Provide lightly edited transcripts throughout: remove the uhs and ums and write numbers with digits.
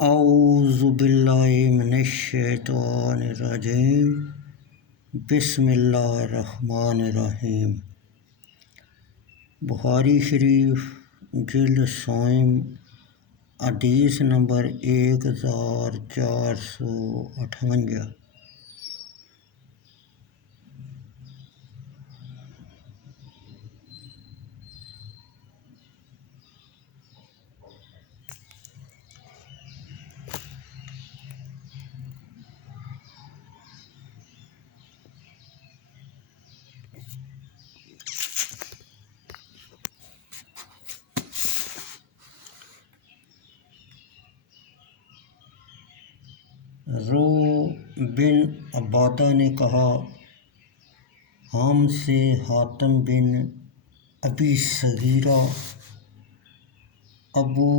اعوذ باللہ من الشیطان الرجیم بسم اللہ الرحمن الرحیم۔ بخاری شریف جلد سوم حدیث نمبر 1458۔ رو بن عبادہ نے کہا، ہم سے حاتم بن ابی صغیرہ، ابو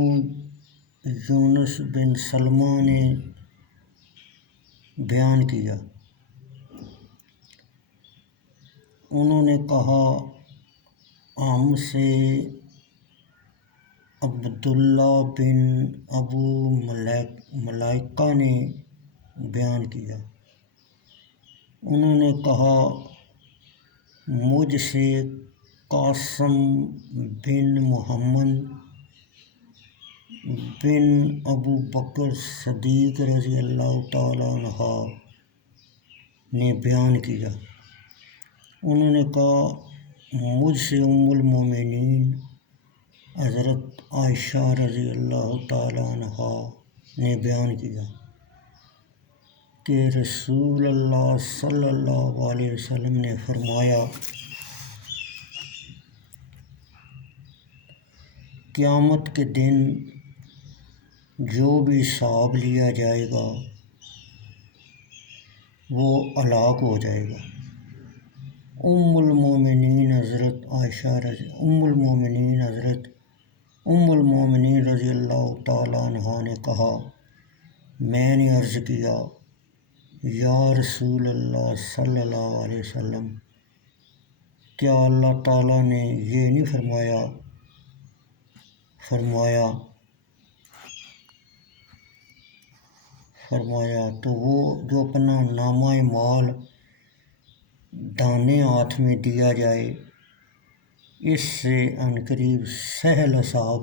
یونس بن سلمہ نے بیان کیا۔ انہوں نے کہا، ہم سے عبداللہ بن ابو ملائکہ نے بیان کیا۔ انہوں نے کہا، مجھ سے قاسم بن محمد بن ابو بکر صدیق رضی اللہ تعالیٰ عنہ نے بیان کیا۔ انہوں نے کہا، مجھ سے ام المومنین حضرت عائشہ رضی اللہ تعالیٰ عنہ نے بیان کیا کہ رسول اللہ صلی اللہ علیہ وسلم نے فرمایا، قیامت کے دن جو بھی حساب لیا جائے گا وہ ہلاک ہو جائے گا۔ ام المومنین حضرت رضی اللہ تعالیٰ عنہ نے کہا، میں نے عرض کیا، یا رسول اللہ صلی اللہ علیہ وسلم، کیا اللہ تعالیٰ نے یہ نہیں فرمایا تو وہ جو اپنا نامہ مال دانے ہاتھ میں دیا جائے، اس سے عنقریب سہل حساب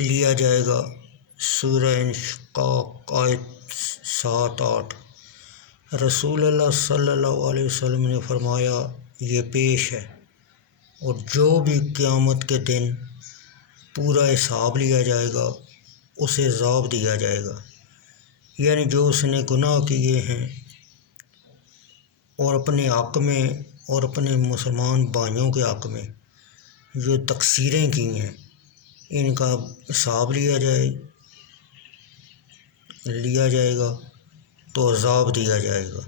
لیا جائے گا۔ سورہ انشقاق آیت 7-8۔ رسول اللہ صلی اللہ علیہ وسلم نے فرمایا، یہ پیش ہے، اور جو بھی قیامت کے دن پورا حساب لیا جائے گا اسے عذاب دیا جائے گا، یعنی جو اس نے گناہ کیے ہیں اور اپنے حق میں اور اپنے مسلمان بھائیوں کے حق میں جو تقصیریں کی ہیں، ان کا حساب لیا جائے گا تو عذاب دیا جائے گا۔